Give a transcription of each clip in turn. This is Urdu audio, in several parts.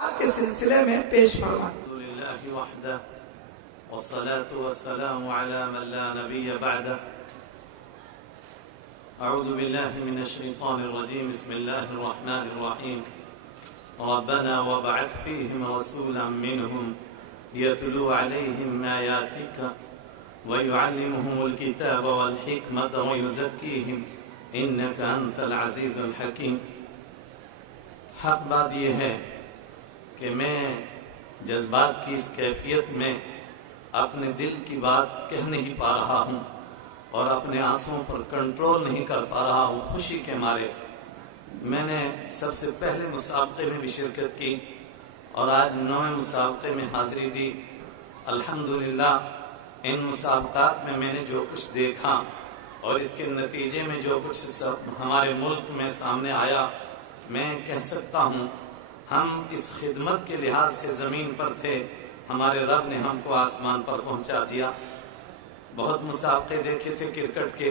کے سلسلے میں پیش فرمائیں۔ الحمدللہ وحدہ والصلاة والسلام على من لا نبی بعدہ۔ اعوذ باللہ من الشیطان الرجیم، بسم اللہ الرحمن الرحیم۔ ربنا وابعث فیہم رسولا منہم یتلو علیہم آیاتک ویعلمہم الکتاب والحکمت ویزکیہم انک انت العزیز الحکیم۔ حق بات یہ ہے کہ میں جذبات کی اس کیفیت میں اپنے دل کی بات کہہ نہیں پا رہا ہوں اور اپنے آنسوؤں پر کنٹرول نہیں کر پا رہا ہوں خوشی کے مارے۔ میں نے سب سے پہلے مسابقے میں بھی شرکت کی اور آج 9ویں مسابقے میں حاضری دی۔ الحمدللہ ان مسابقات میں میں نے جو کچھ دیکھا اور اس کے نتیجے میں جو کچھ ہمارے ملک میں سامنے آیا، میں کہہ سکتا ہوں ہم اس خدمت کے لحاظ سے زمین پر تھے، ہمارے رب نے ہم کو آسمان پر پہنچا دیا۔ بہت مسابقے دیکھے تھے کرکٹ کے،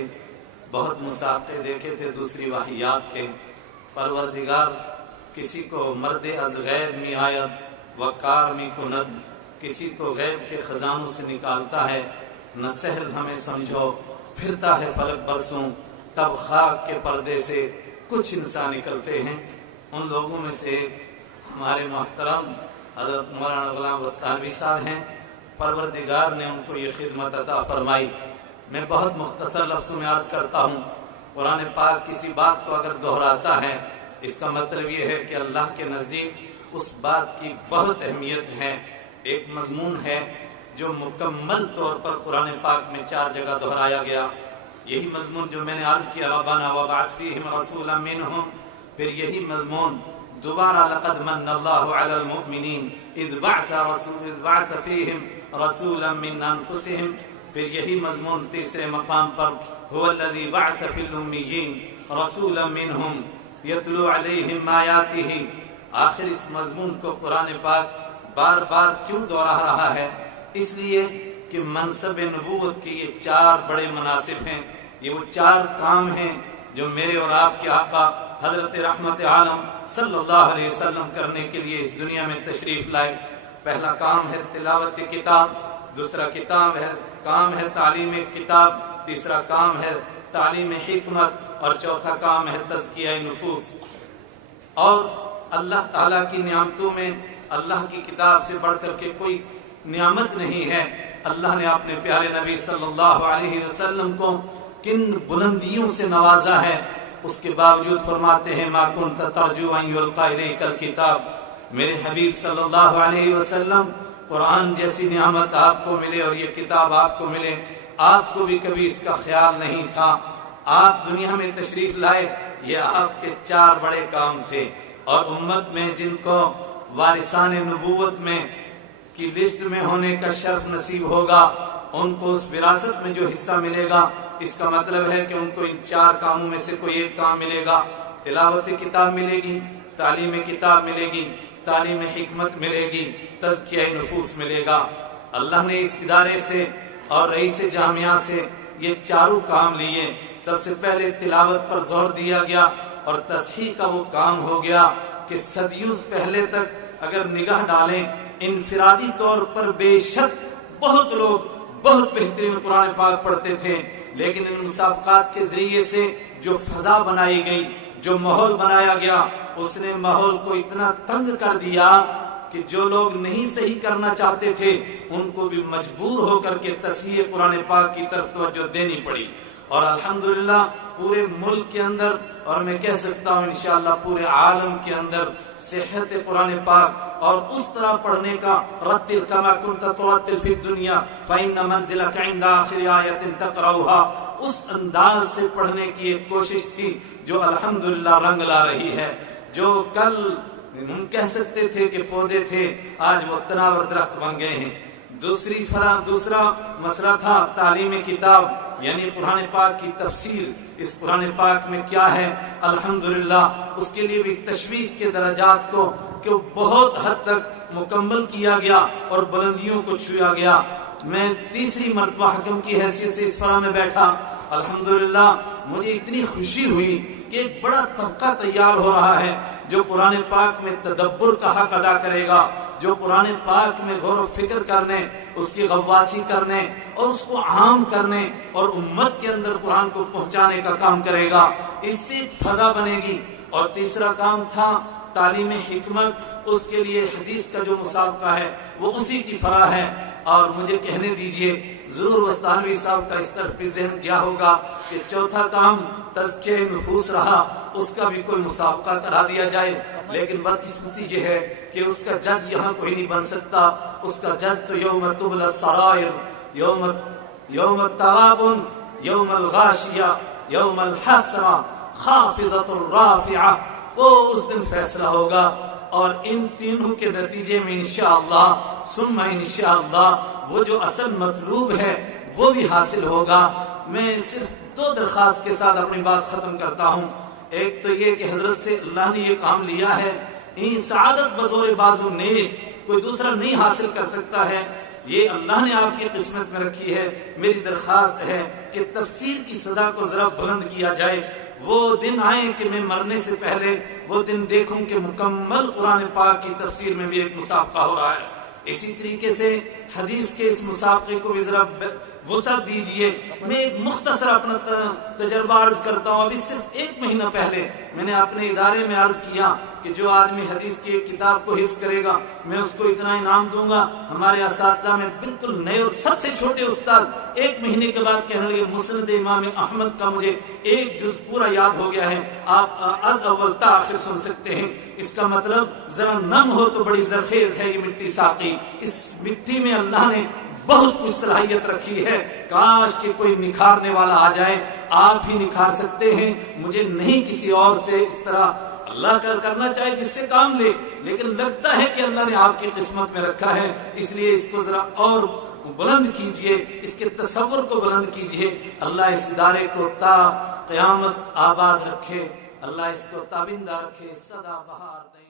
بہت مسابقے دیکھے تھے دوسری واحیات کے۔ پروردگار کسی کو مرد از غیب می آید وقار می کند، کسی کو غیب کے خزانوں سے نکالتا ہے۔ نہ سحر ہمیں سمجھو، پھرتا ہے فلک برسوں، تب خاک کے پردے سے کچھ انسان نکلتے ہیں۔ ان لوگوں میں سے ہمارے محترم حضرت مولانا غلام وستانوی صاحب ہیں، پروردگار نے ان کو یہ خدمت عطا فرمائی۔ میں بہت مختصر لفظوں میں عرض کرتا ہوں، قرآن پاک کسی بات کو اگر دہراتا ہے اس کا مطلب یہ ہے کہ اللہ کے نزدیک اس بات کی بہت اہمیت ہے۔ ایک مضمون ہے جو مکمل طور پر قرآن پاک میں 4 جگہ دہرایا گیا، یہی مضمون جو میں نے عرض کیا، ربنا وابعث فیہم رسولا منہم۔ پھر یہی مضمون دوبارہ لقد من اللہ علی المؤمنین اذ بعث فیہم رسولا من انفسہم۔ پھر یہی مضمون تیسرے مقام پر هو الذی بعث فی الامیین رسولا منہم یتلو علیہم آیاتہ۔ آخر اس مضمون کو قرآن پاک بار بار کیوں دوہرا رہا ہے؟ اس لیے کہ منصب نبوت کے یہ 4 بڑے مناصب ہیں، یہ وہ 4 کام ہیں جو میرے اور آپ کے آقا حضرت رحمت عالم صلی اللہ علیہ وسلم کرنے کے لیے اس دنیا میں تشریف لائے۔ پہلا کام ہے تلاوت کتاب، دوسرا کام ہے تعلیم کتاب، تیسرا کام ہے تعلیم حکمت، اور چوتھا کام ہے تزکیہ نفوس۔ اور اللہ تعالیٰ کی نعمتوں میں اللہ کی کتاب سے بڑھ کر کے کوئی نعمت نہیں ہے۔ اللہ نے اپنے پیارے نبی صلی اللہ علیہ وسلم کو کن بلندیوں سے نوازا ہے، اس کے باوجود فرماتے ہیں ما کنت ترجو ان یلقی الیک الکتاب۔ میرے حبیب صلی اللہ علیہ وسلم، قرآن جیسی نعمت آپ کو ملے اور یہ کتاب آپ کو ملے، آپ کو بھی کبھی اس کا خیال نہیں تھا۔ آپ دنیا میں تشریف لائے، یہ آپ کے 4 بڑے کام تھے، اور امت میں جن کو وارثان نبوت میں کی لسٹ میں ہونے کا شرف نصیب ہوگا، ان کو اس وراثت میں جو حصہ ملے گا، اس کا مطلب ہے کہ ان کو ان 4 کاموں میں سے کوئی ایک کام ملے گا۔ تلاوت کتاب ملے گی، تعلیم کتاب ملے گی، تعلیم حکمت ملے گی، تزکیہ نفوس ملے گا۔ اللہ نے اس ادارے سے اور رئیس جامعہ سے یہ 4 کام لیے۔ سب سے پہلے تلاوت پر زور دیا گیا، اور تصحیح کا وہ کام ہو گیا کہ صدیوں پہلے تک اگر نگاہ ڈالیں، انفرادی طور پر بے شک بہت لوگ بہت بہترین قرآن پاک پڑھتے تھے، لیکن ان مسابقات کے ذریعے سے جو فضا بنائی گئی، جو ماحول بنایا گیا، اس نے ماحول کو اتنا تنگ کر دیا کہ جو لوگ نہیں صحیح کرنا چاہتے تھے ان کو بھی مجبور ہو کر کے تصحیح قرآن پاک کی طرف توجہ دینی پڑی۔ اور الحمدللہ پورے ملک کے اندر، اور میں کہہ سکتا ہوں انشاءاللہ پورے عالم کے اندر، صحت قرآن پاک اور اس طرح پڑھنے کا، رتل کما کنت ترتل فی الدنیا فإن منزلک عند آخر آیت تقرأها، اس انداز سے پڑھنے کی ایک کوشش تھی جو الحمدللہ رنگ لا رہی ہے۔ جو کل ہم کہہ سکتے تھے کہ پودے تھے، آج وہ تناور درخت بن گئے ہیں۔ دوسرا مسئلہ تھا تعلیم کتاب، یعنی قرآن پاک کی تفسیر، اس قرآن پاک میں کیا ہے، الحمدللہ اس کے لیے بھی تشویق کے درجات کو بہت حد تک مکمل کیا گیا اور بلندیوں کو چھویا گیا۔ میں تیسری مرتبہ حکم کی حیثیت سے اس فرا میں بیٹھا، الحمدللہ مجھے اتنی خوشی ہوئی کہ ایک بڑا طبقہ تیار ہو رہا ہے جو قرآن پاک میں تدبر کا حق ادا کرے گا، جو قرآن پاک میں غور و فکر کرنے، اس کی غواصی کرنے اور اس کو عام کرنے اور امت کے اندر قرآن کو پہنچانے کا کام کرے گا۔ اس سے ایک فضا بنے گی۔ اور تیسرا کام تھا تعلیم حکمت، اس کے لیے حدیث کا جو مسابقہ ہے وہ اسی کی فرح ہے۔ اور مجھے کہنے دیجئے، ضرور وستانوی صاحب کا اس طرف بھی ذہن کیا ہوگا کہ چوتھا کام تزکیہ نفوس رہا، اس کا بھی کوئی مسابقہ کرا دیا جائے، لیکن بدقسمتی یہ ہے کہ اس کا جج یہاں کوئی نہیں بن سکتا۔ اس کا جج تو یوم تبلی السرائر، یوم التغابن، یوم الغاشیہ، یوم الحسرہ، خافضۃ الرافعہ، وہ اس دن فیصلہ ہوگا۔ اور ان تینوں کے نتیجے میں انشاءاللہ ثم انشاءاللہ وہ جو اصل مطلوب ہے وہ بھی حاصل ہوگا۔ میں صرف 2 درخواست کے ساتھ اپنی بات ختم کرتا ہوں۔ ایک تو یہ کہ حضرت سے اللہ نے یہ کام لیا ہے، یہ سعادت بزور بازو نیست کوئی دوسرا نہیں حاصل کر سکتا ہے، یہ اللہ نے آپ کی قسمت میں رکھی ہے۔ میری درخواست ہے کہ تفسیر کی صدا کو ذرا بلند کیا جائے۔ وہ دن آئے کہ میں مرنے سے پہلے وہ دن دیکھوں کہ مکمل قرآن پاک کی تفسیر میں بھی ایک مسابقہ ہو رہا ہے۔ اسی طریقے سے حدیث کے اس مسابقے کو بھی ذرا وسعت دیجئے۔ میں ایک مختصر اپنا تجربہ عرض کرتا ہوں۔ ابھی صرف 1 مہینہ پہلے میں نے اپنے ادارے میں عرض کیا کہ جو آدمی حدیث کی ایک کتاب کو حفظ کرے گا میں اس کو اتنا انعام دوں گا۔ ہمارے اساتذہ میں بالکل نئے اور سب سے چھوٹے استاد 1 مہینے کے بعد کہنے لگے مسند امام احمد کا مجھے 1 جز پورا یاد ہو گیا ہے، آپ از اول تا آخر سن سکتے ہیں۔ اس کا مطلب ذرا نم ہو تو بڑی زرخیز ہے یہ مٹی ساقی، اس مٹی میں اللہ نے بہت کچھ صلاحیت رکھی ہے، کاش کہ کوئی نکھارنے والا آ جائے۔ آپ ہی نکھار سکتے ہیں، مجھے نہیں کسی اور سے۔ اس طرح اللہ کرنا چاہے جس سے کام لے، لیکن لگتا ہے کہ اللہ نے آپ کی قسمت میں رکھا ہے، اس لیے اس کو ذرا اور بلند کیجئے، اس کے تصور کو بلند کیجئے۔ اللہ اس ادارے کو تا قیامت آباد رکھے، اللہ اس کو تابندہ رکھے، سدا بہار دے۔